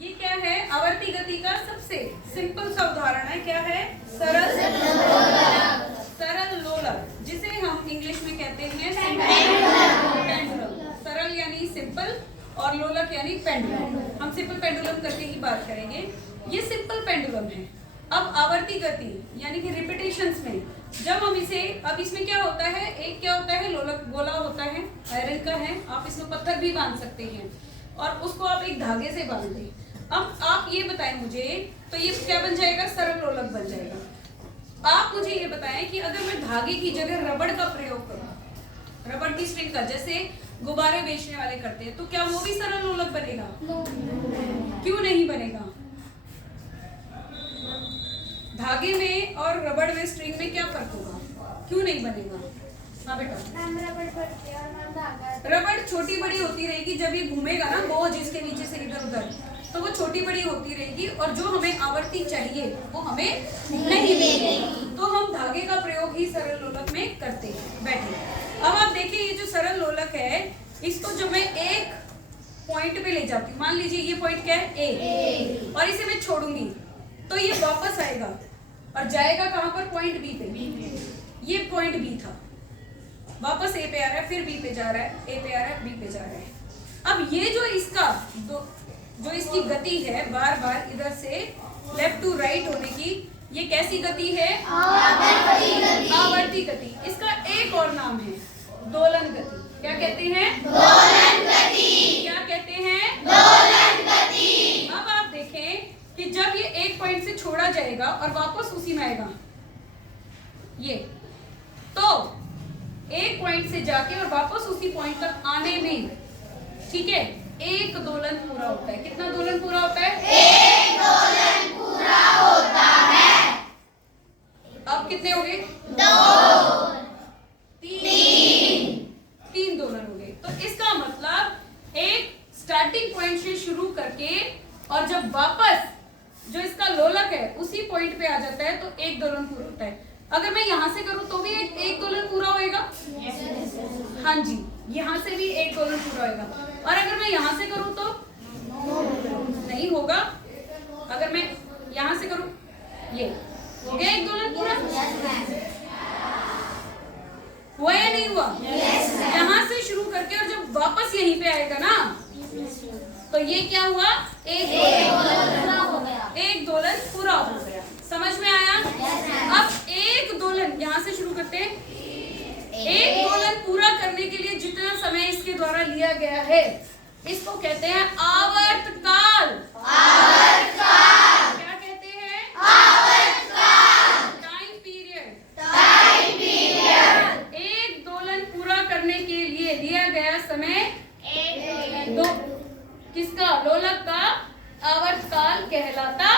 ये क्या है? आवर्ती गति का सबसे सिंपल सा उदाहरण है। क्या है? सरल लोलक, जिसे हम इंग्लिश में कहते हैं पेंडुलम। सरल यानी सिंपल और लोलक यानी पेंडुलम। हम सिंपल पेंडुलम करके ही बात करेंगे। ये सिंपल पेंडुलम है। अब आवर्ती गति यानी कि रिपीटेशंस में जब हम इसे, अब इसमें क्या होता है, एक क्या होता है, लोलक गोला होता है, आयरन का है। आप इसमें पत्थर भी बांध सकते हैं और उसको आप एक धागे से बांध दें। अब आप ये बताएं मुझे, तो ये क्या बन जाएगा? सरल लोलक बन जाएगा। आप मुझे ये बताएं कि अगर मैं धागे की जगह रबड़ का प्रयोग करूं, रबड़ की स्ट्रिंग का, जैसे गुब्बारे बेचने वाले करते हैं, तो क्या वो भी सरल लोलक बनेगा? क्यों नहीं बनेगा? धागे में और रबड़ में, स्ट्रिंग में क्या फर्क होगा? क्यों नहीं बनेगा? हाँ बेटा, रबड़ छोटी बड़ी होती रहेगी। जब ये घूमेगा ना बोझ इसके नीचे से इधर उधर, तो वो छोटी बड़ी होती रहेगी और जो हमें आवर्ती चाहिए वो हमें नहीं मिलेगी। तो हम धागे का प्रयोग ही सरल लोलक में करते हैं। बैठिए। अब आप देखिए, ये जो सरल लोलक है, इसको जब मैं एक पॉइंट पे ले जाती हूँ, मान लीजिए ये पॉइंट क्या है? ए, और इसे मैं छोड़ूंगी तो ये वापस आएगा और जाएगा कहाँ पर? पॉइंट बी पे। ये पॉइंट बी था, वापस ए पे आ रहा है, फिर बी पे जा रहा है, ए पे आ रहा है, बी पे जा रहा है। अब ये जो इसका जो इसकी गति है बार बार इधर से लेफ्ट टू राइट होने की, ये कैसी गति है? आवर्ती गति। इसका एक और नाम है दोलन गति। क्या कहते हैं? दोलन गति। क्या कहते हैं? दोलन गति। अब आप देखें कि जब ये एक पॉइंट से छोड़ा जाएगा और वापस उसी में आएगा, ये तो एक पॉइंट से जाके और वापस उसी पॉइंट तक आने में, ठीक है, एक दोलन पूरा होता है। कितना दोलन पूरा होता है? एक दोलन पूरा होता है। अब कितने हो गए? दो, तीन दोलन हो गए। तो इसका मतलब एक स्टार्टिंग पॉइंट से शुरू करके और जब वापस जो इसका लोलक है उसी पॉइंट पे आ जाता है तो एक दोलन पूरा होता है। अगर मैं यहाँ से करूँ तो भी एक दोलन पूरा होएगा? हाँ जी, यहाँ से भी एक दोलन पूरा होएगा। और अगर मैं यहाँ से करूँ तो नहीं होगा। अगर मैं यहाँ से करूँ, ये हो गया एक दोलन पूरा? हुआ या नहीं हुआ? यहाँ से शुरू करके और जब वापस यहीं पे आएगा ना, तो ये क्या हुआ? एक दोलन पूरा हो गया। समझ में आया? अब एक दोलन यहाँ से शुरू करते हैं। एक दोलन पूरा करने के लिए जितना समय इसके द्वारा लिया गया है, इसको कहते हैं आवर्तकाल। क्या कहते हैं? आवर्तकाल। Time period. एक दोलन पूरा करने के लिए लिया गया समय किसका? लोलक का आवर्तकाल कहलाता